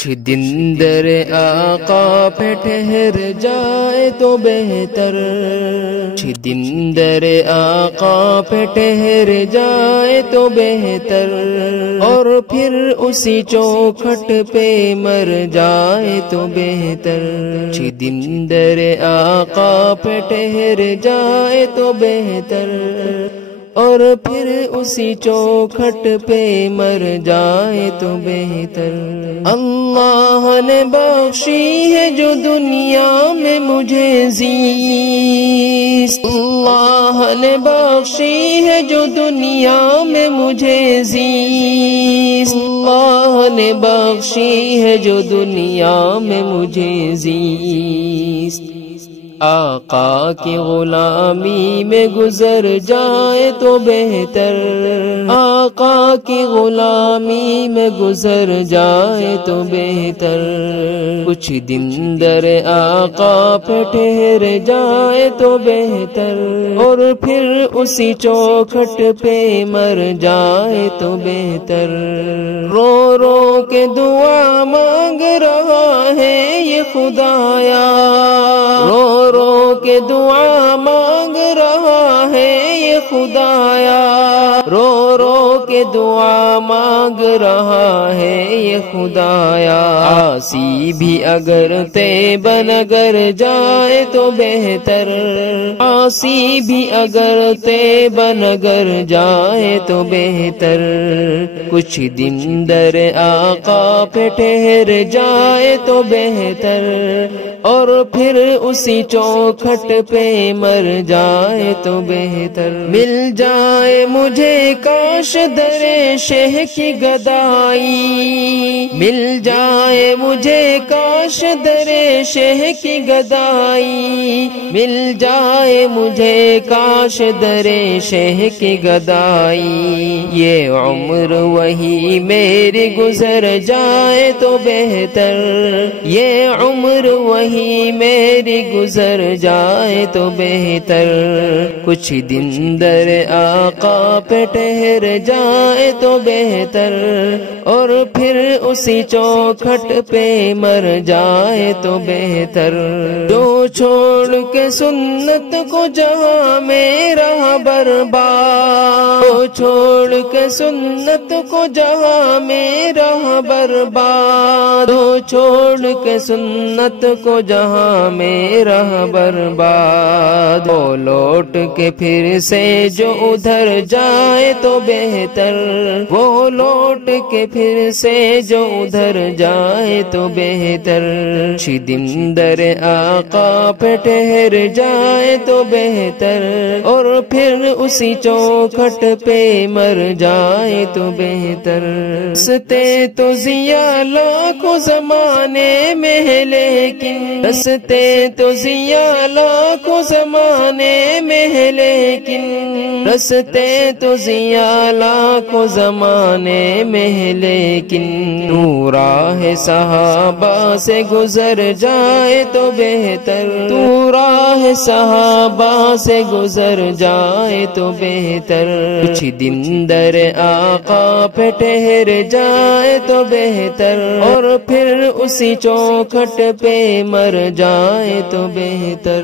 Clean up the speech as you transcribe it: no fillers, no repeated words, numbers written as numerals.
کچھ دن در آقا پہ ٹھہر جائے تو بہتر، کچھ دن در آقا پہ ٹھہر جائے تو بہتر، اور پھر اسی چوکھٹ پہ مر جائے تو بہتر، کچھ دن در آقا پہ ٹھہر جائے تو بہتر، اور پھر اسی چوکھٹ پہ مر جائے تو بہتر۔ اللہ نے بخشی ہے جو دنیا میں مجھے زیست، اللہ نے بخشی ہے جو دنیا میں مجھے زیست، اللہ نے بخشی ہے جو دنیا میں مجھے زیست۔ آقا کی غلامی میں گزر جائے تو بہتر، آقا کی غلامی میں گزر جائے تو بہتر، کچھ دن در آقا پہ ٹھہر جائے تو بہتر، اور پھر اسی چوکھٹ پہ مر جائے تو بہتر۔ رو رو کے دعا مانگ رہا ہے یہ خدایا، رو رو کے دعا مانگ رہا ہے یہ خدایا، رو رو کے دعا مانگ رہا ہے یہ خدایا۔ عاصی بھی اگر تیب نگر جائے تو بہتر، عاصی بھی اگر تیب نگر جائے تو بہتر، کچھ دن در آقا پہ ٹھہر جائے تو بہتر، اور پھر اسی چوکھٹ پہ مر جائے تو بہتر۔ مل جائے مجھے کاش در شہ کی گدائی، مل جائے مجھے کاش در شہ کی گدائی، مل جائے مجھے کاش در شہ کی گدائی، یہ عمر وہی میری گزر جائے تو بہتر، یہ عمر وہی میری گزر جائے تو بہتر، کچھ دن در آقا پہ ٹھہر جائے تو بہتر، اور پھر اسی چوکھٹ پہ مر جائے تو بہتر۔ جو چھوڑ کے سنت کو جہاں میں رہا برباد، جو چھوڑ کے سنت کو جہاں میں رہا برباد، جو چھوڑ کے سنت کو جہاں میں رہا برباد، وہ لوٹ کے پھر سے جو ادھر جائے تو بہتر، وہ لوٹ کے پھر سے جو ادھر جائے تو بہتر، کچھ دن در آقا پہ ٹھہر جائے تو بہتر، اور پھر اسی چوکھٹ پہ مر جائے تو بہتر۔ رستے تو ضیاء لاکھوں زمانے میں ہے لیکن، رستے تو ضیاء لاکھوں زمانے میں ہے لیکن، رستے تو ضیاء لاکھوں زمانے میں ہے لیکن، تو راہ صحابہ سے گزر جائے تو بہتر، تو راہ صحابہ سے گزر جائے تو بہتر، کچھ دن در آقا پہ ٹھہر جائے تو بہتر، اور پھر اسی چوکھٹ پہ مر جائے تو بہتر۔